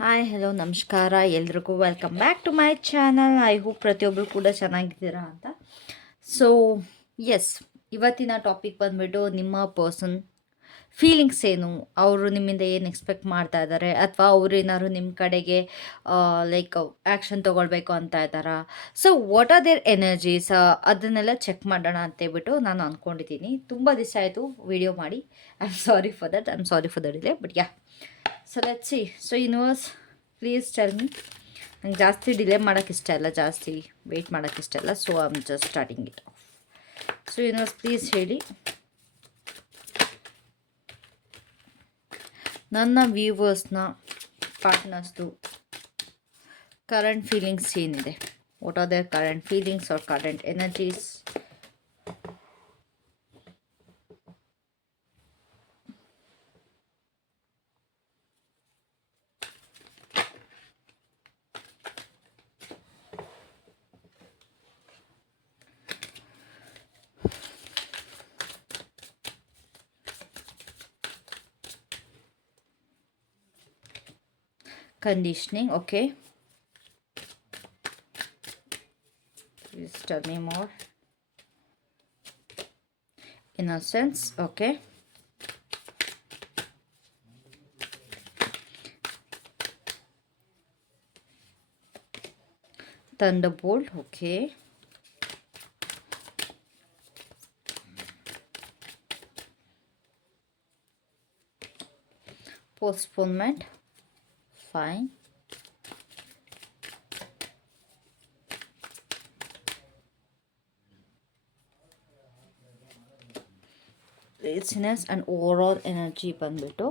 Hi hello ನಮಸ್ಕಾರ. ಎಲ್ರಿಗೂ welcome back to my channel I hope ಪ್ರತಿಯೊಬ್ಬರು ಕೂಡ ಚೆನ್ನಾಗಿದ್ದೀರಾ ಅಂತ. ಸೊ ಎಸ್ ಇವತ್ತಿನ ಟಾಪಿಕ್ ಬಂದುಬಿಟ್ಟು ನಿಮ್ಮ ಪರ್ಸನ್ ಫೀಲಿಂಗ್ಸ್ ಏನು? ಅವರು ನಿಮ್ಮಿಂದ ಏನು ಎಕ್ಸ್ಪೆಕ್ಟ್ ಮಾಡ್ತಾ ಇದ್ದಾರೆ ಅಥವಾ ಅವರೇನಾದ್ರು ನಿಮ್ಮ ಕಡೆಗೆ ಲೈಕ್ ಆ್ಯಕ್ಷನ್ ತೊಗೊಳ್ಬೇಕು ಅಂತ ಇದ್ದಾರಾ so what are there energies ಅದನ್ನೆಲ್ಲ ಚೆಕ್ ಮಾಡೋಣ ಅಂತೇಳ್ಬಿಟ್ಟು ನಾನು ಅಂದ್ಕೊಂಡಿದ್ದೀನಿ ತುಂಬ ದಿವಸ ಆಯಿತು ವಿಡಿಯೋ ಮಾಡಿ. I am sorry for that I am sorry for that ಇದೆ but ya so let see so universe please tell me ನಂಗೆ ಜಾಸ್ತಿ ಡಿಲೇ ಮಾಡೋಕ್ಕೆ ಇಷ್ಟ ಇಲ್ಲ. ಜಾಸ್ತಿ ವೆಯ್ಟ್ ಮಾಡೋಕ್ಕೆ ಇಷ್ಟ ಇಲ್ಲ. So I am just starting it off so universe please ಹೇಳಿ. ನನ್ನ ವ್ಯೂವರ್ಸ್ನ ಪಾರ್ಟ್ನರ್ಸ್ದು ಕರೆಂಟ್ ಫೀಲಿಂಗ್ಸ್ ಏನಿದೆ? What are there current feelings are current energies conditioning okay. Please tell me more. Innocence okay. Thunderbolt okay. Postponement fine. Laziness and overall energy ಬಂದ್ಬಿಟ್ಟು.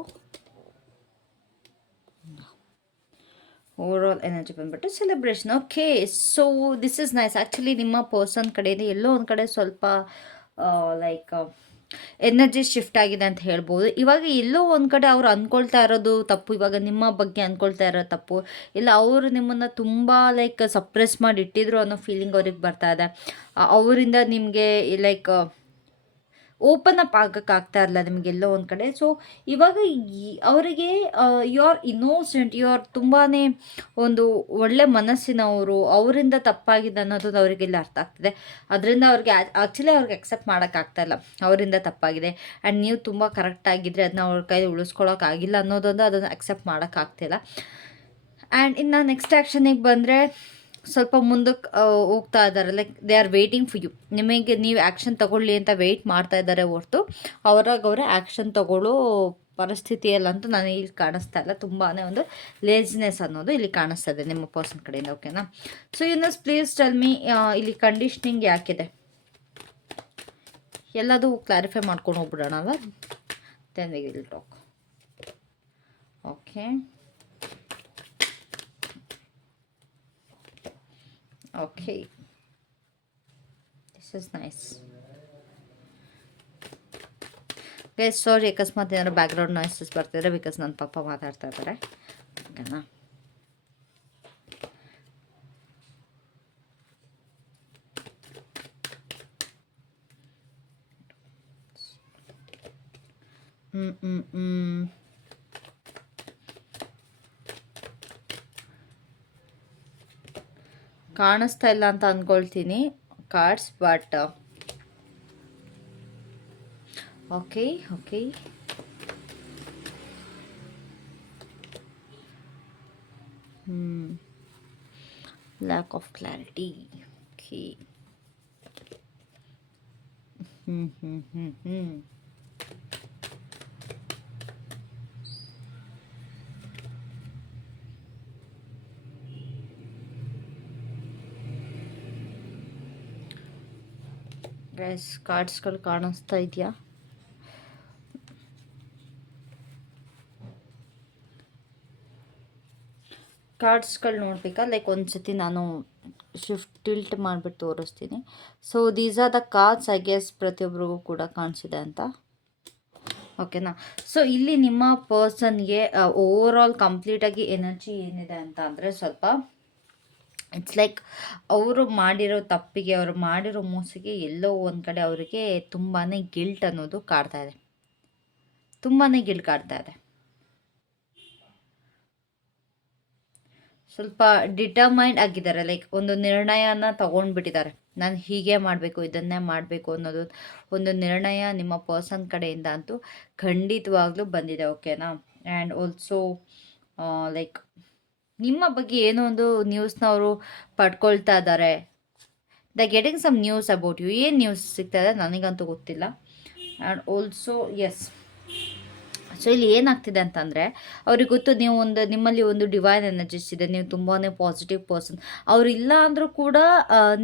Overall energy ಬಂದ್ಬಿಟ್ಟು celebration okay so this is nice actually ನಿಮ್ಮ person ಕಡೆಯಿಂದ ಎಲ್ಲೋ ಒಂದು ಕಡೆ ಸ್ವಲ್ಪ like energy shift ಆಗಿದೆ ಅಂತ ಹೇಳ್ಬೋದು. ಇವಾಗ ಎಲ್ಲೋ ಒಂದು ಕಡೆ ಅವ್ರು ಅಂದ್ಕೊಳ್ತಾ ಇರೋದು ತಪ್ಪು. ಇವಾಗ ನಿಮ್ಮ ಬಗ್ಗೆ ಅಂದ್ಕೊಳ್ತಾ ಇರೋ ತಪ್ಪು. ಇಲ್ಲ, ಅವರು ನಿಮ್ಮನ್ನು ತುಂಬ ಲೈಕ್ ಸಪ್ರೆಸ್ ಮಾಡಿ ಇಟ್ಟಿದ್ರು ಅನ್ನೋ ಫೀಲಿಂಗ್ ಅವ್ರಿಗೆ ಬರ್ತಾ ಇದೆ. ಅವರಿಂದ ನಿಮಗೆ ಲೈಕ್ ಓಪನ್ ಅಪ್ ಆಗೋಕ್ಕಾಗ್ತಾ ಇರಲ್ಲ ನಿಮಗೆಲ್ಲೋ ಒಂದು ಕಡೆ. ಸೊ ಇವಾಗ ಅವರಿಗೆ you are innocent you are ತುಂಬಾ ಒಂದು ಒಳ್ಳೆ ಮನಸ್ಸಿನವರು, ಅವರಿಂದ ತಪ್ಪಾಗಿದೆ ಅನ್ನೋದು ಅವರಿಗೆಲ್ಲ ಅರ್ಥ ಆಗ್ತಿದೆ. ಅದರಿಂದ ಅವ್ರಿಗೆ ಆ್ಯಕ್ಚುಲಿ ಅವ್ರಿಗೆ ಅಕ್ಸೆಪ್ಟ್ ಮಾಡೋಕ್ಕಾಗ್ತಾ ಇಲ್ಲ. ಅವರಿಂದ ತಪ್ಪಾಗಿದೆ. ಆ್ಯಂಡ್ ನೀವು ತುಂಬ ಕರೆಕ್ಟಾಗಿದ್ದರೆ ಅದನ್ನ ಅವ್ರ ಕೈಲಿ ಉಳಿಸ್ಕೊಳ್ಳೋಕ್ಕಾಗಿಲ್ಲ ಅನ್ನೋದೊಂದು ಅದನ್ನು ಅಕ್ಸೆಪ್ಟ್ ಮಾಡೋಕ್ಕಾಗ್ತಿಲ್ಲ ಆ್ಯಂಡ್ ಇನ್ನು ನೆಕ್ಸ್ಟ್ ಆ್ಯಕ್ಷನಿಗೆ ಬಂದರೆ ಸ್ವಲ್ಪ ಮುಂದಕ್ಕೆ ಹೋಗ್ತಾ ಇದ್ದಾರೆ like they are waiting for you ನಿಮಗೆ ನೀವು ಆ್ಯಕ್ಷನ್ ತಗೊಳ್ಳಿ ಅಂತ ವೆಯ್ಟ್ ಮಾಡ್ತಾ ಇದ್ದಾರೆ ಹೊರತು. ಅವರಾಗ ಅವರೇ ಆ್ಯಕ್ಷನ್ ತಗೊಳ್ಳೋ ಪರಿಸ್ಥಿತಿಯಲ್ಲಂತೂ ನಾನು ಇಲ್ಲಿ ಕಾಣಿಸ್ತಾ ಇಲ್ಲ. ತುಂಬಾ ಒಂದು ಲೇಜಿನೆಸ್ ಅನ್ನೋದು ಇಲ್ಲಿ ಕಾಣಿಸ್ತಾ ಇದೆ ನಿಮ್ಮ ಪರ್ಸನ್ ಕಡೆಯಿಂದ ಓಕೆನಾ so universe please tell me ಇಲ್ಲಿ ಕಂಡೀಷ್ನಿಂಗ್ ಯಾಕಿದೆ? ಎಲ್ಲದೂ ಕ್ಲಾರಿಫೈ ಮಾಡ್ಕೊಂಡು ಹೋಗ್ಬಿಡೋಣ ಅಲ್ಲ then talk okay Okay. This is nice. Guys sorry ಅಕಸ್ಮಾತ್ ಏನಾದ್ರು ಬ್ಯಾಕ್ಗ್ರೌಂಡ್ ನಾಯ್ಸಸ್ ಬರ್ತಿದ್ರೆ ಬಿಕಾಸ್ ನನ್ನ ಪಪ್ಪ ಮಾತಾಡ್ತಾ ಇದ್ದಾರೆ ಓಕೆನಾ ಹ್ಞೂ ಹ್ಞೂ ಹ್ಞೂ ಕಾಣಿಸ್ತಾ ಇಲ್ಲ ಅಂತ ಅಂದ್ಕೊಳ್ತೀನಿ. ಕಾರ್ಡ್ಸ್ ಬಟ್ ಓಕೆ ಓಕೆ ಹ್ಞೂ ಲ್ಯಾಕ್ ಆಫ್ ಕ್ಲಾರಿಟಿ ಓಕೆ ಹ್ಞೂ ಹ್ಞೂ ಹ್ಞೂ ಹ್ಞೂ ಗೈಸ್ ಕಾರ್ಡ್ಸ್ಗಳು ಕಾಣಿಸ್ತಾ ಇದೆಯಾ? ಕಾರ್ಡ್ಸ್ಗಳು ನೋಡ್ಬೇಕಾ? ಲೈಕ್ ಒಂದು ಸತಿ ನಾನು ಶಿಫ್ಟ್ ಟಿಲ್ಟ್ ಮಾಡಿಬಿಟ್ಟು ತೋರಿಸ್ತೀನಿ. So these are the cards I guess ಪ್ರತಿಯೊಬ್ಬರಿಗೂ ಕೂಡ ಕಾಣಿಸಿದೆ ಅಂತ. ಓಕೆನಾ ಸೊ ಇಲ್ಲಿ ನಿಮ್ಮ ಪರ್ಸನ್ಗೆ ಓವರ್ ಆಲ್ ಕಂಪ್ಲೀಟಾಗಿ ಎನರ್ಜಿ ಏನಿದೆ ಅಂತ ಅಂದರೆ ಸ್ವಲ್ಪ ಇಟ್ಸ್ ಲೈಕ್ ಅವರು ಮಾಡಿರೋ ತಪ್ಪಿಗೆ, ಅವರು ಮಾಡಿರೋ ಮೋಸಕ್ಕೆ ಎಲ್ಲೋ ಒಂದು ಕಡೆ ಅವರಿಗೆ ತುಂಬಾ ಗಿಲ್ಟ್ ಅನ್ನೋದು ಕಾಡ್ತಾ ಇದೆ. ತುಂಬಾ ಗಿಲ್ಟ್ ಕಾಡ್ತಾ ಇದೆ. ಸ್ವಲ್ಪ ಡಿಟರ್ಮೈಂಡ್ ಆಗಿದ್ದಾರೆ ಲೈಕ್ ಒಂದು ನಿರ್ಣಯನ ತಗೊಂಡ್ಬಿಟ್ಟಿದ್ದಾರೆ. ನಾನು ಹೀಗೆ ಮಾಡಬೇಕು, ಇದನ್ನೇ ಮಾಡಬೇಕು ಅನ್ನೋದು ಒಂದು ನಿರ್ಣಯ ನಿಮ್ಮ ಪರ್ಸನ್ ಕಡೆಯಿಂದ ಅಂತೂ ಖಂಡಿತವಾಗ್ಲೂ ಬಂದಿದೆ ಓಕೆನಾ ಆ್ಯಂಡ್ ಆಲ್ಸೋ ಲೈಕ್ ನಿಮ್ಮ ಬಗ್ಗೆ ಏನೋ ಒಂದು ನ್ಯೂಸ್ನ ಅವರು ಪಡ್ಕೊಳ್ತಾ ಇದ್ದಾರೆ the getting some news about you ಏನು ನ್ಯೂಸ್ ಸಿಗ್ತಾ ಇದೆ? ನನಗಂತೂ ಗೊತ್ತಿಲ್ಲ. ಆ್ಯಂಡ್ ಆಲ್ಸೋ ಎಸ್ ಸೊ ಇಲ್ಲಿ ಏನಾಗ್ತಿದೆ ಅಂತಂದರೆ, ಅವ್ರಿಗೆ ಗೊತ್ತು, ನೀವು ಒಂದು, ನಿಮ್ಮಲ್ಲಿ ಒಂದು ಡಿವೈನ್ ಎನರ್ಜಿಸ್ ಇದೆ. ನೀವು ತುಂಬಾ ಪಾಸಿಟಿವ್ ಪರ್ಸನ್ ಅವ್ರು ಇಲ್ಲ ಅಂದರೂ ಕೂಡ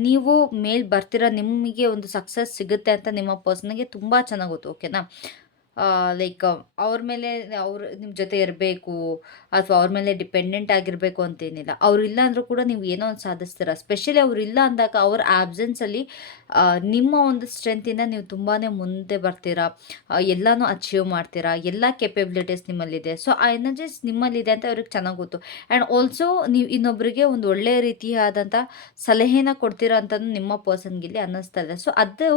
ನೀವು ಮೇಲ್ ಬರ್ತೀರ ನಿಮಗೆ ಒಂದು ಸಕ್ಸಸ್ ಸಿಗುತ್ತೆ ಅಂತ ನಿಮ್ಮ ಪರ್ಸನ್ಗೆ ತುಂಬ ಚೆನ್ನಾಗಿ ಗೊತ್ತು ಓಕೆನಾ ಲೈಕ್ ಅವ್ರ ಮೇಲೆ ಅವ್ರು ನಿಮ್ಮ ಜೊತೆ ಇರಬೇಕು ಅಥವಾ ಅವ್ರ ಮೇಲೆ ಡಿಪೆಂಡೆಂಟ್ ಆಗಿರಬೇಕು ಅಂತೇನಿಲ್ಲ. ಅವ್ರು ಇಲ್ಲ ಅಂದರೂ ಕೂಡ ನೀವು ಏನೋ ಒಂದು ಸಾಧಿಸ್ತೀರ. ಸ್ಪೆಷಲಿ ಅವ್ರು ಇಲ್ಲ ಅಂದಾಗ ಅವ್ರ ಆಬ್ಸೆನ್ಸಲ್ಲಿ ನಿಮ್ಮ ಒಂದು ಸ್ಟ್ರೆಂತಿಂದ ನೀವು ತುಂಬಾ ಮುಂದೆ ಬರ್ತೀರಾ. ಎಲ್ಲನೂ ಅಚೀವ್ ಮಾಡ್ತೀರಾ. ಎಲ್ಲ ಕೆಪಬಿಲಿಟೀಸ್ ನಿಮ್ಮಲ್ಲಿದೆ. ಸೊ ಆ ಎನರ್ಜೀಸ್ ನಿಮ್ಮಲ್ಲಿದೆ ಅಂತ ಅವ್ರಿಗೆ ಚೆನ್ನಾಗಿ ಗೊತ್ತು. ಆ್ಯಂಡ್ ಆಲ್ಸೋ ನೀವು ಇನ್ನೊಬ್ಬರಿಗೆ ಒಂದು ಒಳ್ಳೆಯ ರೀತಿಯಾದಂಥ ಸಲಹೆನ ಕೊಡ್ತೀರಾ ಅಂತ ನಿಮ್ಮ ಪರ್ಸನ್ಗೆ ಇಲ್ಲಿ ಅನ್ನಿಸ್ತಾ ಇದೆ. ಸೊ ಅದು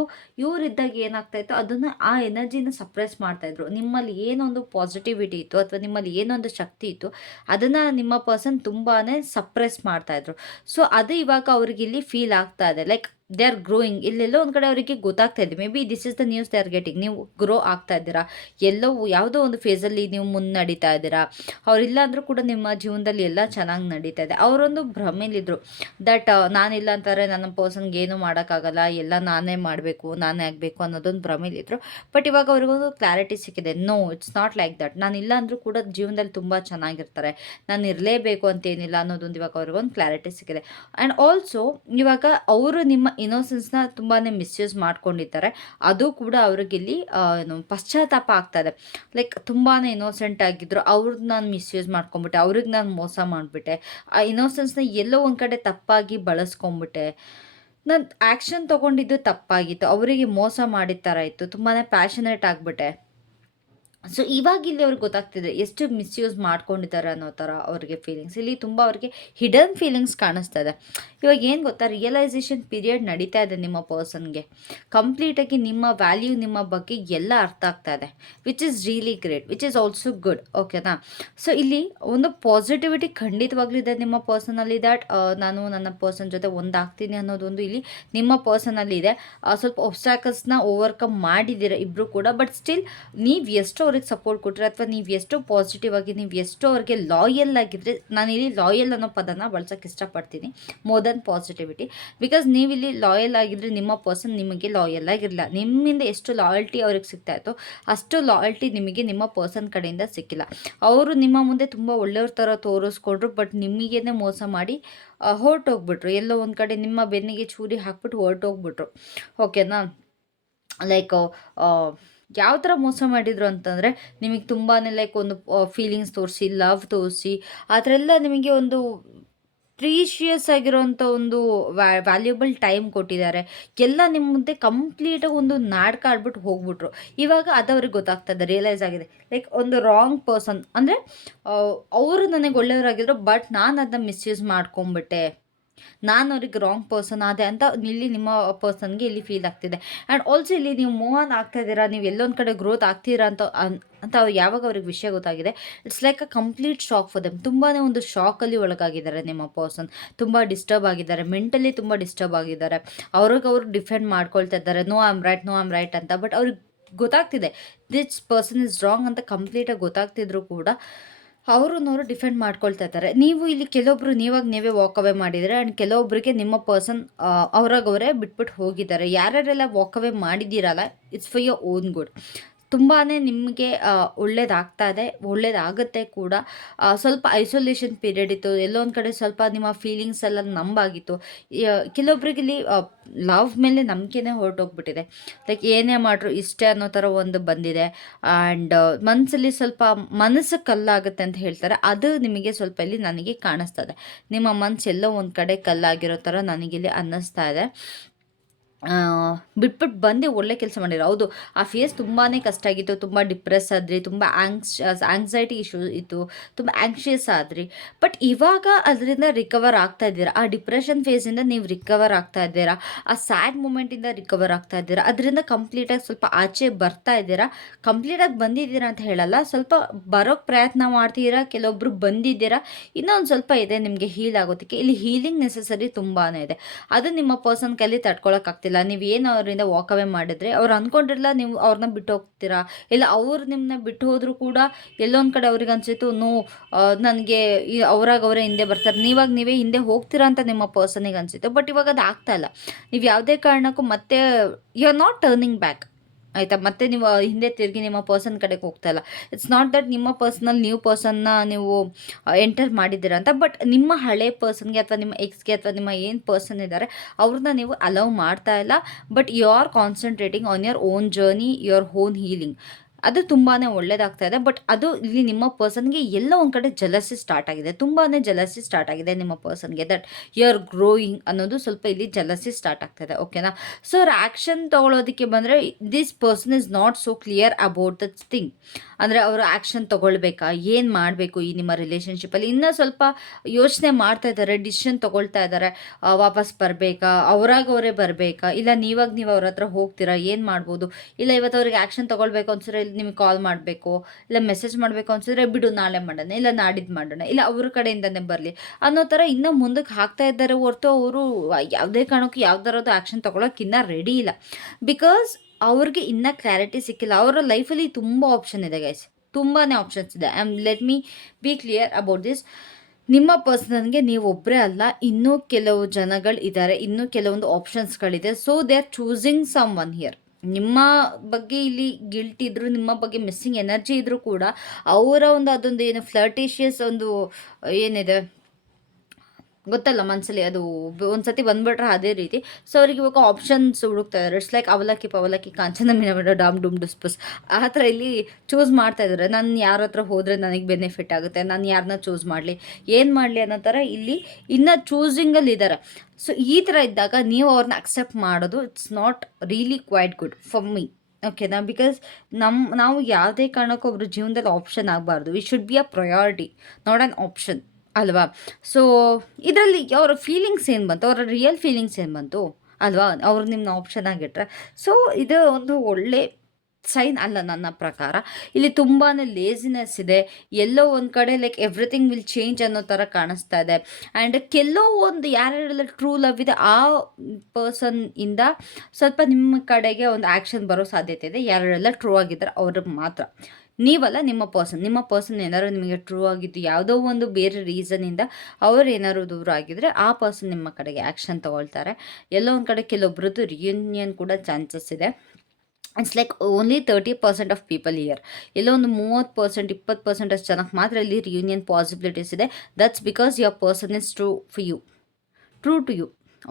ಇವರಿದ್ದಾಗ ಏನಾಗ್ತಾ ಇತ್ತು? ಅದನ್ನು ಆ ಎನರ್ಜಿನ ಸಪ್ರೆಸ್ ಮಾಡ್ತಾಯಿದ್ರು ನಿಮ್ಮಲ್ಲಿ ಏನೊಂದು ಪಾಸಿಟಿವಿಟಿ ಇತ್ತು ಅಥವಾ ನಿಮ್ಮಲ್ಲಿ ಏನೊಂದು ಶಕ್ತಿ ಇತ್ತು, ಅದನ್ನು ನಿಮ್ಮ ಪರ್ಸನ್ ತುಂಬಾ ಸಪ್ರೆಸ್ ಮಾಡ್ತಾಯಿದ್ರು ಸೊ ಅದು ಇವಾಗ ಅವ್ರಿಗೆ ಇಲ್ಲಿ ಫೀಲ್ ಆಗ್ತಾ ಇದೆ. ಲೈಕ್ ದೇ ಆರ್ ಗ್ರೋಯಿಂಗ್ ಇಲ್ಲೆಲ್ಲೋ ಒಂದು ಕಡೆ ಅವರಿಗೆ ಗೊತ್ತಾಗ್ತಾ ಇದೆ. Maybe this is the news they are getting ನೀವು ಗ್ರೋ ಆಗ್ತಾ ಇದ್ದೀರಾ? ಎಲ್ಲೋ ಯಾವುದೋ ಒಂದು ಫೇಸಲ್ಲಿ ನೀವು ಮುನ್ನಡೀತಾ ಇದ್ದೀರಾ? ಅವರಿಲ್ಲ ಅಂದರೂ ಕೂಡ ನಿಮ್ಮ ಜೀವನದಲ್ಲಿ ಎಲ್ಲ ಚೆನ್ನಾಗಿ ನಡೀತಾ ಇದೆ. ಅವರೊಂದು ಭ್ರಮೆಲಿದ್ರು. ದಟ್ ನಾನಿಲ್ಲ ಅಂತಾರೆ, ನನ್ನ ಪರ್ಸನ್ಗೆ ಏನೂ ಮಾಡೋಕ್ಕಾಗಲ್ಲ, ಎಲ್ಲ ನಾನೇ ಮಾಡಬೇಕು, ನಾನೇ ಆಗಬೇಕು ಅನ್ನೋದೊಂದು ಭ್ರಮೆಲಿದ್ರು. ಬಟ್ ಇವಾಗ ಅವ್ರಿಗೊಂದು ಕ್ಲಾರಿಟಿ ಸಿಕ್ಕಿದೆ. No it's not like that ನಾನು ಇಲ್ಲ ಅಂದರೂ ಕೂಡ ಜೀವನದಲ್ಲಿ ತುಂಬ ಚೆನ್ನಾಗಿರ್ತಾರೆ. ನಾನು ಇರಲೇಬೇಕು ಅಂತೇನಿಲ್ಲ ಅನ್ನೋದೊಂದು ಇವಾಗ ಅವ್ರಿಗೊಂದು ಕ್ಲಾರಿಟಿ ಸಿಕ್ಕಿದೆ. ಆ್ಯಂಡ್ ಆಲ್ಸೋ ಇವಾಗ ಅವರು ನಿಮ್ಮ ಇನೋಸೆನ್ಸ್ನ ತುಂಬಾ ಮಿಸ್ಯೂಸ್ ಮಾಡ್ಕೊಂಡಿದ್ದಾರೆ. ಅದು ಕೂಡ ಅವ್ರಿಗಿಲ್ಲಿ ಇಲ್ಲಿ ಏನು ಪಶ್ಚಾತ್ತಾಪ ಆಗ್ತಾ ಇದೆ. ಲೈಕ್ ತುಂಬಾ ಇನೋಸೆಂಟ್ ಆಗಿದ್ರು ಅವ್ರದ್ದು ನಾನು ಮಿಸ್ಯೂಸ್ ಮಾಡ್ಕೊಂಬಿಟ್ಟೆ, ಅವ್ರಿಗೆ ನಾನು ಮೋಸ ಮಾಡಿಬಿಟ್ಟೆ, ಆ ಇನ್ನೋಸೆನ್ಸ್ನ ಎಲ್ಲೋ ಒಂದು ಕಡೆ ತಪ್ಪಾಗಿ ಬಳಸ್ಕೊಂಬಿಟ್ಟೆ. ನಾನು ಆ್ಯಕ್ಷನ್ ತೊಗೊಂಡಿದ್ದು ತಪ್ಪಾಗಿತ್ತು, ಅವರಿಗೆ ಮೋಸ ಮಾಡಿದ ಥರ ಇತ್ತು ತುಂಬಾ ಪ್ಯಾಷನೇಟ್ ಆಗಿಬಿಟ್ಟೆ. ಸೊ ಇವಾಗ ಇಲ್ಲಿ ಅವ್ರಿಗೆ ಗೊತ್ತಾಗ್ತಿದೆ ಎಷ್ಟು ಮಿಸ್ಯೂಸ್ ಮಾಡ್ಕೊಂಡಿದ್ದಾರೆ ಅನ್ನೋ ಥರ ಅವ್ರಿಗೆ ಫೀಲಿಂಗ್ಸ್ ಇಲ್ಲಿ ತುಂಬ ಅವ್ರಿಗೆ ಹಿಡನ್ ಫೀಲಿಂಗ್ಸ್ ಕಾಣಿಸ್ತಾ ಇದೆ. ಇವಾಗ ಏನು ಗೊತ್ತಾ? ರಿಯಲೈಸೇಷನ್ ಪೀರಿಯಡ್ ನಡೀತಾ ಇದೆ ನಿಮ್ಮ ಪರ್ಸನ್ಗೆ ಕಂಪ್ಲೀಟಾಗಿ ನಿಮ್ಮ ವ್ಯಾಲ್ಯೂ ನಿಮ್ಮ ಬಗ್ಗೆ ಎಲ್ಲ ಅರ್ಥ ಆಗ್ತಾ ಇದೆ. Which is really great which is also good ಓಕೆನಾ ಸೊ ಇಲ್ಲಿ ಒಂದು ಪಾಸಿಟಿವಿಟಿ ಖಂಡಿತವಾಗ್ಲೂ ಇದೆ ನಿಮ್ಮ ಪರ್ಸನಲ್ಲಿ ದ್ಯಾಟ್ ನಾನು ನನ್ನ ಪರ್ಸನ್ ಜೊತೆ ಒಂದಾಗ್ತೀನಿ ಅನ್ನೋದೊಂದು ಇಲ್ಲಿ ನಿಮ್ಮ ಪರ್ಸನಲ್ಲಿ ಇದೆ. ಸ್ವಲ್ಪ ಒಬ್ಸ್ಟಾಕಲ್ಸ್ನ ಓವರ್ಕಮ್ ಮಾಡಿದ್ದೀರ ಇಬ್ಬರು ಕೂಡ ಬಟ್ ಸ್ಟಿಲ್ ನೀವು ಎಷ್ಟು ಅವ್ರಿಗೆ ಸಪೋರ್ಟ್ ಕೊಟ್ಟರೆ ಅಥವಾ ನೀವು ಎಷ್ಟು ಪಾಸಿಟಿವ್ ಆಗಿ ನೀವು ಎಷ್ಟೋ ಅವ್ರಿಗೆ ಲಾಯಲ್ ಆಗಿದ್ರೆ ನಾನು ಇಲ್ಲಿ ಲಾಯಲ್ ಅನ್ನೋ ಪದನ ಬಳಸೋಕ್ಕೆ ಇಷ್ಟಪಡ್ತೀನಿ. ಮೋರ್ ದನ್ ಪಾಸಿಟಿವಿಟಿ ಬಿಕಾಸ್ ನೀವಿಲ್ಲಿ ಲಾಯಲ್ ಆಗಿದ್ದರೆ ನಿಮ್ಮ ಪರ್ಸನ್ ನಿಮಗೆ ಲಾಯಲ್ ಆಗಿರಲಿಲ್ಲ. ನಿಮ್ಮಿಂದ ಎಷ್ಟು ಲಾಯಲ್ಟಿ ಅವ್ರಿಗೆ ಸಿಗ್ತಾ ಇತ್ತು ಅಷ್ಟು ಲಾಯಲ್ಟಿ ನಿಮಗೆ ನಿಮ್ಮ ಪರ್ಸನ್ ಕಡೆಯಿಂದ ಸಿಕ್ಕಿಲ್ಲ. ಅವರು ನಿಮ್ಮ ಮುಂದೆ ತುಂಬ ಒಳ್ಳೆಯವ್ರ ಥರ ತೋರಿಸ್ಕೊಂಡ್ರು ಬಟ್ ನಿಮಗೇನೆ ಮೋಸ ಮಾಡಿ ಹೊರಟೋಗ್ಬಿಟ್ರು. ಎಲ್ಲೋ ಒಂದು ಕಡೆ ನಿಮ್ಮ ಬೆನ್ನಿಗೆ ಚೂರಿ ಹಾಕ್ಬಿಟ್ಟು ಹೊರಟೋಗ್ಬಿಟ್ರು. ಓಕೆನಾ ಲೈಕ್ ಯಾವ ಥರ ಮೋಸ ಮಾಡಿದ್ರು ಅಂತಂದರೆ ನಿಮಗೆ ತುಂಬಾ ಲೈಕ್ ಒಂದು ಫೀಲಿಂಗ್ಸ್ ತೋರಿಸಿ ಲವ್ ತೋರಿಸಿ, ಆ ಥರ ಎಲ್ಲ ನಿಮಗೆ ಒಂದು ಪ್ರೀಶಿಯಸ್ ಆಗಿರೋಂಥ ಒಂದು ವ್ಯಾಲ್ಯೂಬಲ್ ಟೈಮ್ ಕೊಟ್ಟಿದ್ದಾರೆ. ಎಲ್ಲ ನಿಮ್ಮ ಮುಂದೆ ಕಂಪ್ಲೀಟಾಗಿ ಒಂದು ನಾಟಕ ಆಡ್ಬಿಟ್ಟು ಹೋಗ್ಬಿಟ್ರು. ಇವಾಗ ಅದು ಅವ್ರಿಗೆ ಗೊತ್ತಾಗ್ತದೆ ರಿಯಲೈಸ್ ಆಗಿದೆ. ಲೈಕ್ ಒಂದು ರಾಂಗ್ ಪರ್ಸನ್ ಅಂದರೆ ಅವರು ನನಗೆ ಒಳ್ಳೆಯವರಾಗಿದ್ರು ಬಟ್ ನಾನು ಅದನ್ನ ಮಿಸ್ಯೂಸ್ ಮಾಡ್ಕೊಂಬಿಟ್ಟೆ. ನಾನು ಅವ್ರಿಗೆ ರಾಂಗ್ ಪರ್ಸನ್ ಆದೆ ಅಂತ ಇಲ್ಲಿ ನಿಮ್ಮ ಪರ್ಸನ್ಗೆ ಇಲ್ಲಿ ಫೀಲ್ ಆಗ್ತಿದೆ. ಆ್ಯಂಡ್ ಆಲ್ಸೋ ಇಲ್ಲಿ ನೀವು ಮೂವ್ ಆನ್ ಆಗ್ತಾ ಇದ್ದೀರಾ, ನೀವು ಎಲ್ಲೊಂದು ಕಡೆ ಗ್ರೋತ್ ಆಗ್ತೀರಾ ಅಂತ ಅಂತ ಅವ್ರು ಯಾವಾಗ ಅವ್ರಿಗೆ ವಿಷಯ ಗೊತ್ತಾಗಿದೆ. It's like a complete shock for them ತುಂಬಾ ಒಂದು ಶಾಕಲ್ಲಿ ಒಳಗಾಗಿದ್ದಾರೆ ನಿಮ್ಮ ಪರ್ಸನ್ ತುಂಬ ಡಿಸ್ಟರ್ಬ್ ಆಗಿದ್ದಾರೆ. ಮೆಂಟಲಿ ತುಂಬ ಡಿಸ್ಟರ್ಬ್ ಆಗಿದ್ದಾರೆ. ಅವ್ರಿಗೆ ಅವರು ಡಿಫೆಂಡ್ ಮಾಡ್ಕೊಳ್ತಾ ಇದ್ದಾರೆ. No am right no am right ಅಂತ. ಬಟ್ ಅವ್ರಿಗೆ ಗೊತ್ತಾಗ್ತಿದೆ. ದಿಸ್ ಪರ್ಸನ್ ಇಸ್ ರಾಂಗ್ ಅಂತ ಕಂಪ್ಲೀಟಾಗಿ ಗೊತ್ತಾಗ್ತಿದ್ರು ಕೂಡ ಅವ್ರನ್ನವರು ಡಿಫೆಂಡ್ ಮಾಡ್ಕೊಳ್ತಾ ಇದ್ದಾರೆ. ನೀವು ಇಲ್ಲಿ ಕೆಲವೊಬ್ರು ನೀವಾಗ ನೀವೇ ವಾಕ್ ಅವೇ ಮಾಡಿದರೆ ಆ್ಯಂಡ್ ಕೆಲವೊಬ್ಬರಿಗೆ ನಿಮ್ಮ ಪರ್ಸನ್ ಅವ್ರಾಗವರೇ ಬಿಟ್ಬಿಟ್ಟು ಹೋಗಿದ್ದಾರೆ. ಯಾರ್ಯಾರೆಲ್ಲ walk away ಮಾಡಿದ್ದೀರಲ್ಲ it's for your own good ತುಂಬಾ ನಿಮಗೆ ಒಳ್ಳೇದಾಗ್ತಾ ಇದೆ, ಒಳ್ಳೇದಾಗುತ್ತೆ ಕೂಡ. ಸ್ವಲ್ಪ ಐಸೋಲೇಷನ್ ಪೀರಿಯಡ್ ಇತ್ತು, ಎಲ್ಲೋ ಒಂದು ಕಡೆ ಸ್ವಲ್ಪ ನಿಮ್ಮ ಫೀಲಿಂಗ್ಸ್ ಎಲ್ಲ ನಂಬಾಗಿತ್ತು. ಕೆಲವೊಬ್ರಿಗೆ ಇಲ್ಲಿ ಲವ್ ಮೇಲೆ ನಂಬಿಕೆನೇ ಹೊರಟೋಗ್ಬಿಟ್ಟಿದೆ. ಲೈಕ್ ಏನೇ ಮಾಡ್ರು ಇಷ್ಟೇ ಅನ್ನೋ ಥರ ಒಂದು ಬಂದಿದೆ. ಆ್ಯಂಡ್ ಮನಸ್ಸಲ್ಲಿ ಸ್ವಲ್ಪ ಮನಸ್ಸು ಕಲ್ಲಾಗುತ್ತೆ ಅಂತ ಹೇಳ್ತಾರೆ. ಅದು ನಿಮಗೆ ಸ್ವಲ್ಪ ಇಲ್ಲಿ ನನಗೆ ಕಾಣಿಸ್ತಾ ಇದೆ. ನಿಮ್ಮ ಮನಸ್ಸೆಲ್ಲೋ ಒಂದು ಕಡೆ ಕಲ್ಲಾಗಿರೋ ಥರ ನನಗಿಲ್ಲಿ ಅನ್ನಿಸ್ತಾ ಇದೆ. ಬಿಟ್ಬಿಟ್ಟು ಬಂದು ಒಳ್ಳೆ ಕೆಲಸ ಮಾಡಿರೋ ಹೌದು, ಆ ಫೇಸ್ ತುಂಬಾ ಕಷ್ಟ ಆಗಿತ್ತು. ತುಂಬ ಡಿಪ್ರೆಸ್ ಆದ್ರಿ, ತುಂಬ ಆಂಗ್ಸ್ ಆಂಗ್ಸೈಟಿ ಇಶ್ಯೂ ಇತ್ತು, ತುಂಬ ಆ್ಯಂಕ್ಷಿಯಸ್ ಆದ್ರಿ. ಬಟ್ ಇವಾಗ ಅದರಿಂದ ರಿಕವರ್ ಆಗ್ತಾ ಇದ್ದೀರಾ? ಆ ಡಿಪ್ರೆಷನ್ ಫೇಸಿಂದ ನೀವು ರಿಕವರ್ ಆಗ್ತಾ ಇದ್ದೀರಾ? ಆ ಸ್ಯಾಡ್ ಮೂಮೆಂಟಿಂದ ರಿಕವರ್ ಆಗ್ತಾ ಇದ್ದೀರಾ? ಅದರಿಂದ ಕಂಪ್ಲೀಟಾಗಿ ಸ್ವಲ್ಪ ಆಚೆ ಬರ್ತಾ ಇದ್ದೀರಾ? ಕಂಪ್ಲೀಟಾಗಿ ಬಂದಿದ್ದೀರಾ ಅಂತ ಹೇಳಲ್ಲ, ಸ್ವಲ್ಪ ಬರೋಕ್ಕೆ ಪ್ರಯತ್ನ ಮಾಡ್ತೀರಾ? ಕೆಲವೊಬ್ರು ಬಂದಿದ್ದೀರಾ? ಇನ್ನೊಂದು ಸ್ವಲ್ಪ ಇದೆ ನಿಮಗೆ ಹೀಲ್ ಆಗೋದಕ್ಕೆ. ಇಲ್ಲಿ ಹೀಲಿಂಗ್ ನೆಸಸರಿ ತುಂಬಾ ಇದೆ. ಅದು ನಿಮ್ಮ ಪರ್ಸನ್ ಕೈಲಿ ತಡ್ಕೊಳಕ್ಕಾಗ್ತಿಲ್ಲ ನೀವು ಏನು ಅವರಿಂದ ವಾಕ್ ಅವೇ ಮಾಡಿದ್ರೆ ಅವ್ರು ಅಂದ್ಕೊಂಡಿರಲ್ಲ ನೀವು ಅವ್ರನ್ನ ಬಿಟ್ಟು ಹೋಗ್ತೀರಾ? ಇಲ್ಲ, ಅವ್ರು ನಿಮ್ಮನ್ನ ಬಿಟ್ಟು ಹೋದರೂ ಕೂಡ ಎಲ್ಲೊಂದು ಕಡೆ ಅವ್ರಿಗೆ ಅನಿಸಿತು ನೋ ನನಗೆ ಅವರಾಗ ಅವರೇ ಹಿಂದೆ ಬರ್ತಾರೆ. ನೀವಾಗ ನೀವೇ ಹಿಂದೆ ಹೋಗ್ತೀರಾ ಅಂತ ನಿಮ್ಮ ಪರ್ಸನಿಗೆ ಅನಿಸಿತು ಬಟ್ ಇವಾಗ ಅದು ಆಗ್ತಾ ಇಲ್ಲ. ನೀವು ಯಾವುದೇ ಕಾರಣಕ್ಕೂ ಮತ್ತೆ you are not turning back ಆಯಿತಾ? ಮತ್ತೆ ನೀವು ಹಿಂದೆ ತಿರುಗಿ ನಿಮ್ಮ ಪರ್ಸನ್ ಕಡೆಗೆ ಹೋಗ್ತಾ ಇಲ್ಲ. ಇಟ್ಸ್ ನಾಟ್ ದಟ್ ನಿಮ್ಮ ಪರ್ಸನಲ್ ನ್ಯೂ ಪರ್ಸನ್ನ ನೀವು ಎಂಟರ್ ಮಾಡಿದ್ದೀರಾ ಅಂತ ಬಟ್ ನಿಮ್ಮ ಹಳೆ ಪರ್ಸನ್ಗೆ ಅಥವಾ ನಿಮ್ಮ ಎಕ್ಸ್ಗೆ ಅಥವಾ ನಿಮ್ಮ ಏನು ಪರ್ಸನ್ ಇದ್ದಾರೆ ಅವ್ರನ್ನ ನೀವು ಅಲೌ ಮಾಡ್ತಾ ಇಲ್ಲ but you are concentrating on your own journey your own healing ಅದು ತುಂಬಾ ಒಳ್ಳೇದಾಗ್ತಾ ಇದೆ. ಬಟ್ ಅದು ಇಲ್ಲಿ ನಿಮ್ಮ ಪರ್ಸನ್ಗೆ ಎಲ್ಲೋ ಒಂದು ಕಡೆ ಜಲಸಿ ಸ್ಟಾರ್ಟ್ ಆಗಿದೆ. ತುಂಬಾ ಜಲಸಿ ಸ್ಟಾರ್ಟ್ ಆಗಿದೆ ನಿಮ್ಮ ಪರ್ಸನ್ಗೆ ದಟ್ ಯು ಆರ್ ಗ್ರೋಯಿಂಗ್ ಅನ್ನೋದು ಸ್ವಲ್ಪ ಇಲ್ಲಿ ಜಲಸಿ ಸ್ಟಾರ್ಟ್ ಆಗ್ತಾಯಿದೆ ಓಕೆನಾ ಸೊ ಅವ್ರ ಆ್ಯಕ್ಷನ್ ತೊಗೊಳೋದಕ್ಕೆ ಬಂದರೆ this person is not so clear about the thing ಅಂದರೆ ಅವರು ಆ್ಯಕ್ಷನ್ ತೊಗೊಳ್ಬೇಕಾ? ಏನು ಮಾಡಬೇಕು ಈ ನಿಮ್ಮ ರಿಲೇಷನ್ಶಿಪ್ಪಲ್ಲಿ ಇನ್ನೂ ಸ್ವಲ್ಪ ಯೋಚನೆ ಮಾಡ್ತಾ ಇದ್ದಾರೆ ಡಿಸಿಷನ್ ತೊಗೊಳ್ತಾ ಇದ್ದಾರೆ. ವಾಪಸ್ ಬರಬೇಕಾ? ಅವರಾಗ ಅವರೇ ಬರಬೇಕಾ? ಇಲ್ಲ ನೀವಾಗ ನೀವು ಅವ್ರ ಹತ್ರ ಹೋಗ್ತೀರಾ? ಏನು ಮಾಡ್ಬೋದು? ಇಲ್ಲ ಇವತ್ತು ಅವ್ರಿಗೆ ಆ್ಯಕ್ಷನ್ ತೊಗೊಳ್ಬೇಕು ನಿಮಗೆ ಕಾಲ್ ಮಾಡಬೇಕು, ಇಲ್ಲ ಮೆಸೇಜ್ ಮಾಡಬೇಕು ಅನ್ಸಿದ್ರೆ ಬಿಡು ನಾಳೆ ಮಾಡೋಣ, ಇಲ್ಲ ನಾಡಿದ್ದು ಮಾಡೋಣ, ಇಲ್ಲ ಅವ್ರ ಕಡೆಯಿಂದನೇ ಬರಲಿ ಅನ್ನೋ ಥರ ಇನ್ನೂ ಮುಂದಕ್ಕೆ ಹಾಕ್ತಾ ಇದ್ದಾರೆ ಹೊರತು ಅವರು ಯಾವುದೇ ಕಾರಣಕ್ಕೂ ಯಾವ್ದಾರದ್ದು ಆ್ಯಕ್ಷನ್ ತೊಗೊಳಕ್ಕೆ ಇನ್ನೂ ರೆಡಿ ಇಲ್ಲ. ಬಿಕಾಸ್ ಅವ್ರಿಗೆ ಇನ್ನೂ ಕ್ಲಾರಿಟಿ ಸಿಕ್ಕಿಲ್ಲ. ಅವರ ಲೈಫಲ್ಲಿ ತುಂಬ ಆಪ್ಷನ್ ಇದೆ ಗೈಸ್ ತುಂಬಾ ಆಪ್ಷನ್ಸ್ ಇದೆ. I am let me be clear about this ನಿಮ್ಮ ಪರ್ಸನ್ಗೆ ನೀವು ಒಬ್ಬರೇ ಅಲ್ಲ, ಇನ್ನೂ ಕೆಲವು ಜನಗಳು ಇದ್ದಾರೆ ಇನ್ನೂ ಕೆಲವೊಂದು ಆಪ್ಷನ್ಸ್ಗಳಿದೆ so they are choosing someone here ನಿಮ್ಮ ಬಗ್ಗೆ ಇಲ್ಲಿ ಗಿಲ್ಟ್ ಇದ್ರು, ನಿಮ್ಮ ಬಗ್ಗೆ ಮಿಸ್ಸಿಂಗ್ ಎನರ್ಜಿ ಇದ್ದರೂ ಕೂಡ, ಅವರ ಒಂದು ಅದೊಂದು ಏನು ಫ್ಲರ್ಟಿಷಿಯಸ್ ಒಂದು, ಏನಿದೆ? ಗೊತ್ತಲ್ಲ ಮನಸ್ಸಲ್ಲಿ ಅದು ಒಂದು ಸತಿ ಬಂದುಬಿಟ್ರೆ ಅದೇ ರೀತಿ. ಸೊ ಅವ್ರಿಗೆ ಇವಾಗ ಆಪ್ಷನ್ಸ್ ಹುಡುಕ್ತಾ ಇದ್ದಾರೆ ಇಟ್ಸ್ ಲೈಕ್ ಅವಲಕ್ಕಿ ಪವಲಕ್ಕಿ ಕಾಂಚನ ಮೀನ ಡಾಮ್ ಡುಮ್ ಡಿಸ್ಪಸ್ ಆ ಥರ ಇಲ್ಲಿ ಚೂಸ್ ಮಾಡ್ತಾ ಇದ್ದಾರೆ ನಾನು ಯಾರ ಹತ್ರ ಹೋದರೆ ನನಗೆ ಬೆನಿಫಿಟ್ ಆಗುತ್ತೆ. ನಾನು ಯಾರನ್ನ ಚೂಸ್ ಮಾಡಲಿ. ಏನು ಮಾಡಲಿ ಅನ್ನೋ ಥರ ಇಲ್ಲಿ ಇನ್ನು ಚೂಸಿಂಗಲ್ಲಿ ಇದ್ದಾರೆ ಸೊ ಈ ಥರ ಇದ್ದಾಗ ನೀವು ಅವ್ರನ್ನ ಅಕ್ಸೆಪ್ಟ್ ಮಾಡೋದು it's not really quite good for me ಓಕೆನಾ ಬಿಕಾಸ್ ನಮ್ಮ ನಾವು ಯಾವುದೇ ಕಾರಣಕ್ಕೂ ಒಬ್ಬರು ಜೀವನದಲ್ಲಿ ಆಪ್ಷನ್ ಆಗಬಾರ್ದು. We should be a priority not an option ಅಲ್ವಾ? ಸೊ ಇದರಲ್ಲಿ ಅವರ ಫೀಲಿಂಗ್ಸ್ ಏನು ಬಂತು? ಅವರ ರಿಯಲ್ ಫೀಲಿಂಗ್ಸ್ ಏನು ಬಂತು? ಅಲ್ವಾ? ಅವ್ರು ನಿಮ್ಮನ್ನ ಆಪ್ಷನ್ ಆಗಿಟ್ರೆ. ಸೊ ಇದು ಒಂದು ಒಳ್ಳೆ ಸೈನ್ ಅಲ್ಲ ನನ್ನ ಪ್ರಕಾರ. ಇಲ್ಲಿ ತುಂಬಾ ಲೇಸಿನೆಸ್ ಇದೆ. ಎಲ್ಲೋ ಒಂದು ಕಡೆ ಲೈಕ್ ಎವ್ರಿಥಿಂಗ್ ವಿಲ್ ಚೇಂಜ್ ಅನ್ನೋ ಥರ ಕಾಣಿಸ್ತಾ ಇದೆ. ಆ್ಯಂಡ್ ಕೆಲೋ ಒಂದು ಯಾರ್ಯಾರೆಲ್ಲ ಟ್ರೂ ಲವ್ ಇದೆ, ಆ ಪರ್ಸನ್ ಇಂದ ಸ್ವಲ್ಪ ನಿಮ್ಮ ಕಡೆಗೆ ಒಂದು ಆ್ಯಕ್ಷನ್ ಬರೋ ಸಾಧ್ಯತೆ ಇದೆ. ಯಾರ್ಯಾರೆಲ್ಲ ಟ್ರೂ ಆಗಿದ್ದಾರೆ, ಅವ್ರಿಗೆ ಮಾತ್ರ. ನೀವಲ್ಲ ನಿಮ್ಮ ಪರ್ಸನ್ ನಿಮ್ಮ ಪರ್ಸನ್ ಏನಾದ್ರು ನಿಮಗೆ ಟ್ರೂ ಆಗಿದ್ದು ಯಾವುದೋ ಒಂದು ಬೇರೆ ರೀಸನಿಂದ ಅವ್ರು ಏನಾದ್ರು ದೂರ ಆಗಿದ್ರೆ ಆ ಪರ್ಸನ್ ನಿಮ್ಮ ಕಡೆಗೆ ಆ್ಯಕ್ಷನ್ ತೊಗೊಳ್ತಾರೆ. ಎಲ್ಲೋ ಒಂದು ಕಡೆ ಕೆಲವೊಬ್ರದ್ದು ರಿಯೂನಿಯನ್ ಕೂಡ ಚಾನ್ಸಸ್ ಇದೆ. It's like only thirty percent of people here ಎಲ್ಲೋ ಒಂದು ಮೂವತ್ತು ಪರ್ಸೆಂಟ್ ಇಪ್ಪತ್ತು ಪರ್ಸೆಂಟ್ ಅಷ್ಟು ಜನಕ್ಕೆ ಮಾತ್ರ ಇಲ್ಲಿ ರಿಯೂನಿಯನ್ ಪಾಸಿಬಿಲಿಟೀಸ್ ಇದೆ. That's because your person is true for you true to you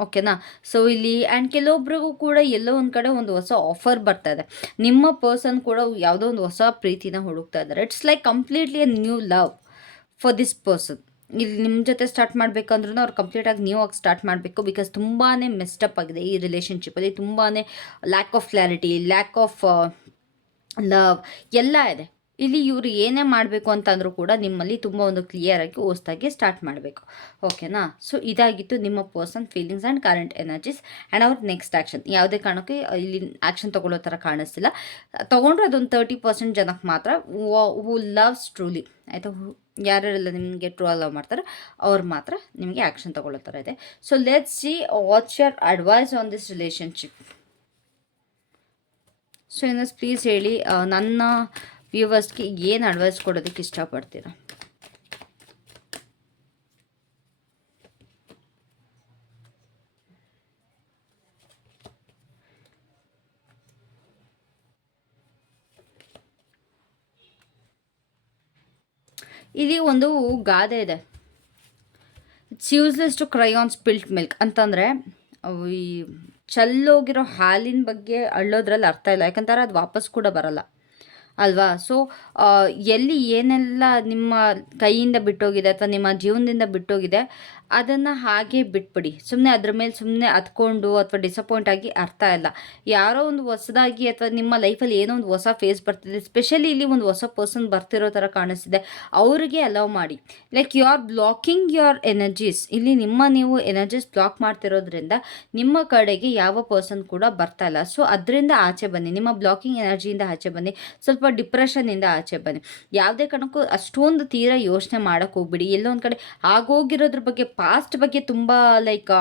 ಓಕೆನಾ? ಸೊ ಇಲ್ಲಿ ಆ್ಯಂಡ್ ಕೆಲವೊಬ್ರಿಗೂ ಕೂಡ ಎಲ್ಲೋ ಒಂದು ಕಡೆ ಒಂದು ಹೊಸ ಆಫರ್ ಬರ್ತಾ ಇದೆ. ನಿಮ್ಮ ಪರ್ಸನ್ ಕೂಡ ಯಾವುದೋ ಒಂದು ಹೊಸ ಪ್ರೀತಿನ ಹುಡುಕ್ತಾ ಇದ್ದಾರೆ. It's like completely a new love for this person ಇಲ್ಲಿ ನಿಮ್ಮ ಜೊತೆ ಸ್ಟಾರ್ಟ್ ಮಾಡಬೇಕಂದ್ರೂ ಅವ್ರು ಕಂಪ್ಲೀಟಾಗಿ ನ್ಯೂ ಆಗಿ ಸ್ಟಾರ್ಟ್ ಮಾಡಬೇಕು ಬಿಕಾಸ್ ತುಂಬಾ ಮೆಸ್ಟಪ್ ಆಗಿದೆ ಈ ರಿಲೇಷನ್ಶಿಪ್ಪಲ್ಲಿ ತುಂಬಾ lack of clarity lack of love ಎಲ್ಲ ಇದೆ. ಇಲ್ಲಿ ಇವರು ಏನೇ ಮಾಡಬೇಕು ಅಂತಂದರೂ ಕೂಡ ನಿಮ್ಮಲ್ಲಿ ತುಂಬ ಒಂದು ಕ್ಲಿಯರಾಗಿ ಹೊಸ್ದಾಗಿ ಸ್ಟಾರ್ಟ್ ಮಾಡಬೇಕು. ಓಕೆನಾ ಸೊ ಇದಾಗಿತ್ತು ನಿಮ್ಮ person feelings and current energies and ಅವ್ರ ನೆಕ್ಸ್ಟ್ ಆ್ಯಕ್ಷನ್ ಯಾವುದೇ ಕಾರಣಕ್ಕೆ ಇಲ್ಲಿ ಆ್ಯಕ್ಷನ್ ತೊಗೊಳ್ಳೋ ಥರ ಕಾಣಿಸ್ತಿಲ್ಲ. ತೊಗೊಂಡ್ರೆ ಅದೊಂದು ತರ್ಟಿ ಪರ್ಸೆಂಟ್ ಜನಕ್ಕೆ ಮಾತ್ರ ಹೂ ಲವ್ಸ್ ಟ್ರೂಲಿ ಆಯಿತಾ? ಯಾರ್ಯಾರೆಲ್ಲ ನಿಮಗೆ ಟ್ರೂ ಲವ್ ಮಾಡ್ತಾರೆ ಅವ್ರು ಮಾತ್ರ ನಿಮಗೆ ಆ್ಯಕ್ಷನ್ ತೊಗೊಳ್ಳೋ ಥರ ಇದೆ. So let see what's yer advice on this relationship so anus please ಹೇಳಿ ನನ್ನ ವ್ಯೂವರ್ಸ್ಗೆ ಏನು ಅಡ್ವೈಸ್ ಕೊಡೋದಕ್ಕೆ ಇಷ್ಟಪಡ್ತೀರಾ? ಇಲ್ಲಿ ಒಂದು ಗಾದೆ ಇದೆ. It's useless to cry on spilt milk ಅಂತಂದರೆ ಈ ಚಲ್ಲೋಗಿರೋ ಹಾಲಿನ ಬಗ್ಗೆ ಅಳ್ಳೋದ್ರಲ್ಲಿ ಅರ್ಥ ಇಲ್ಲ. ಯಾಕಂತಾರೆ ಅದು ವಾಪಸ್ ಕೂಡ ಬರಲ್ಲ. ಅಲ್ವಾ? ಸೊ ಎಲ್ಲಿ ಏನೆಲ್ಲ ನಿಮ್ಮ ಕೈಯಿಂದ ಬಿಟ್ಟೋಗಿದೆ ಅಥವಾ ನಿಮ್ಮ ಜೀವನದಿಂದ ಬಿಟ್ಟೋಗಿದೆ ಅದನ್ನು ಹಾಗೆ ಬಿಟ್ಬಿಡಿ. ಸುಮ್ಮನೆ ಅದ್ರ ಮೇಲೆ ಸುಮ್ಮನೆ ಹತ್ಕೊಂಡು ಅಥವಾ ಡಿಸಪಾಯಿಂಟ್ ಆಗಿ ಅರ್ಥ ಇಲ್ಲ. ಯಾರೋ ಒಂದು ಹೊಸದಾಗಿ ಅಥವಾ ನಿಮ್ಮ ಲೈಫಲ್ಲಿ ಏನೋ ಒಂದು ಹೊಸ ಫೇಸ್ ಬರ್ತಿದೆ. ಸ್ಪೆಷಲಿ ಇಲ್ಲಿ ಒಂದು ಹೊಸ ಪರ್ಸನ್ ಬರ್ತಿರೋ ಥರ ಕಾಣಿಸ್ತಿದೆ. ಅವರಿಗೆ ಅಲೌ ಮಾಡಿ. Like you are blocking your energies ಇಲ್ಲಿ ನಿಮ್ಮ ನೀವು ಎನರ್ಜೀಸ್ ಬ್ಲಾಕ್ ಮಾಡ್ತಿರೋದ್ರಿಂದ ನಿಮ್ಮ ಕಡೆಗೆ ಯಾವ ಪರ್ಸನ್ ಕೂಡ ಬರ್ತಾ ಇಲ್ಲ. ಸೊ ಅದರಿಂದ ಆಚೆ ಬನ್ನಿ. ನಿಮ್ಮ ಬ್ಲಾಕಿಂಗ್ ಎನರ್ಜಿಯಿಂದ ಆಚೆ ಬನ್ನಿ. ಸ್ವಲ್ಪ ಡಿಪ್ರೆಷನ್ನಿಂದ ಆಚೆ ಬನ್ನಿ. ಯಾವುದೇ ಕಾರಣಕ್ಕೂ ಅಷ್ಟೊಂದು ತೀರಾ ಯೋಚನೆ ಮಾಡೋಕ್ಕೆ ಹೋಗ್ಬಿಡಿ. ಎಲ್ಲೋ ಒಂದು ಕಡೆ ಆಗೋಗಿರೋದ್ರ ಬಗ್ಗೆ ಪಾಸ್ಟ್ ಬಗ್ಗೆ ತುಂಬ ಲೈಕ್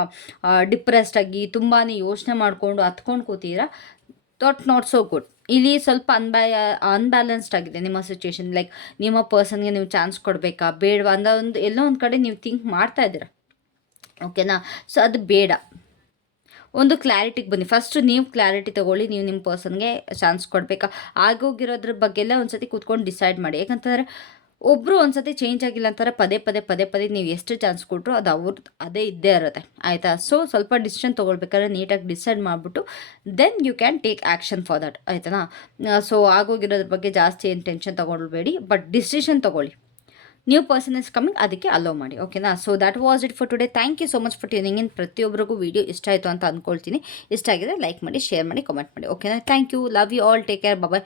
ಡಿಪ್ರೆಸ್ಡ್ ಆಗಿ ತುಂಬಾ ಯೋಚನೆ ಮಾಡಿಕೊಂಡು ಹತ್ಕೊಂಡು ಕೂತೀರಾ ದಟ್ ನಾಟ್ ಸೋ ಗುಡ್ ಇಲ್ಲಿ ಸ್ವಲ್ಪ ಅನ್ಬ್ಯಾ ಅನ್ಬ್ಯಾಲೆನ್ಸ್ಡ್ ಆಗಿದೆ ನಿಮ್ಮ ಸಿಚುವೇಶನ್ ಲೈಕ್ ನಿಮ್ಮ ಪರ್ಸನ್ಗೆ ನೀವು ಚಾನ್ಸ್ ಕೊಡಬೇಕಾ, ಬೇಡವಾ? ಅಂದ ಒಂದು, ಎಲ್ಲೋ ಒಂದು ಕಡೆ ನೀವು ಥಿಂಕ್ ಮಾಡ್ತಾ ಇದ್ದೀರಾ. ಓಕೆನಾ ಸೊ ಅದು ಬೇಡ. ಒಂದು ಕ್ಲಾರಿಟಿಗೆ ಬನ್ನಿ. ಫಸ್ಟ್ ನೀವು ಕ್ಲಾರಿಟಿ ತೊಗೊಳ್ಳಿ, ನೀವು ನಿಮ್ಮ ಪರ್ಸನ್ಗೆ ಚಾನ್ಸ್ ಕೊಡಬೇಕಾ? ಆಗೋಗಿರೋದ್ರ ಬಗ್ಗೆಲ್ಲ ಒಂದು ಸತಿ ಕೂತ್ಕೊಂಡು ಡಿಸೈಡ್ ಮಾಡಿ. ಯಾಕಂತಂದರೆ ಒಬ್ಬರು ಒಂದ್ಸತಿ ಚೇಂಜ್ ಆಗಿಲ್ಲ ಅಂತಾರೆ, ಪದೇ ಪದೇ ಪದೇ ಪದೇ ನೀವು ಎಷ್ಟು ಚಾನ್ಸ್ ಕೊಟ್ಟರು ಅದು ಅವ್ರದ್ದು ಅದೇ ಇದ್ದೇ ಇರುತ್ತೆ. ಆಯಿತಾ? ಸೊ ಸ್ವಲ್ಪ ಡಿಸಿಷನ್ ತೊಗೊಳ್ಬೇಕಾದ್ರೆ ನೀಟಾಗಿ ಡಿಸೈಡ್ ಮಾಡಿಬಿಟ್ಟು then you can take action for that ಆಯ್ತನಾ? So ಆಗೋಗಿರೋದ್ರ ಬಗ್ಗೆ ಜಾಸ್ತಿ ಏನು ಟೆನ್ಷನ್ ತೊಗೊಳ್ಬೇಡಿ ಬಟ್ ಡಿಸಿಷನ್ ತೊಗೊಳ್ಳಿ. ನ್ಯೂ ಪರ್ಸನ್ ಇಸ್ ಕಮಿಂಗ್ ಅದಕ್ಕೆ ಅಲೋ ಮಾಡಿ ಓಕೆನಾ so that was it for today thank you so much for tuning in ಪ್ರತಿಯೊಬ್ಬರಿಗೂ ವೀಡಿಯೋ ಇಷ್ಟ ಆಯಿತು ಅಂತ ಅಂದ್ಕೊಳ್ತೀನಿ ಇಷ್ಟ ಆಗಿದ್ರೆ ಲೈಕ್ ಮಾಡಿ ಶೇರ್ ಮಾಡಿ ಕಮೆಂಟ್ ಮಾಡಿ ಓಕೆನಾ thank you love you all take care bye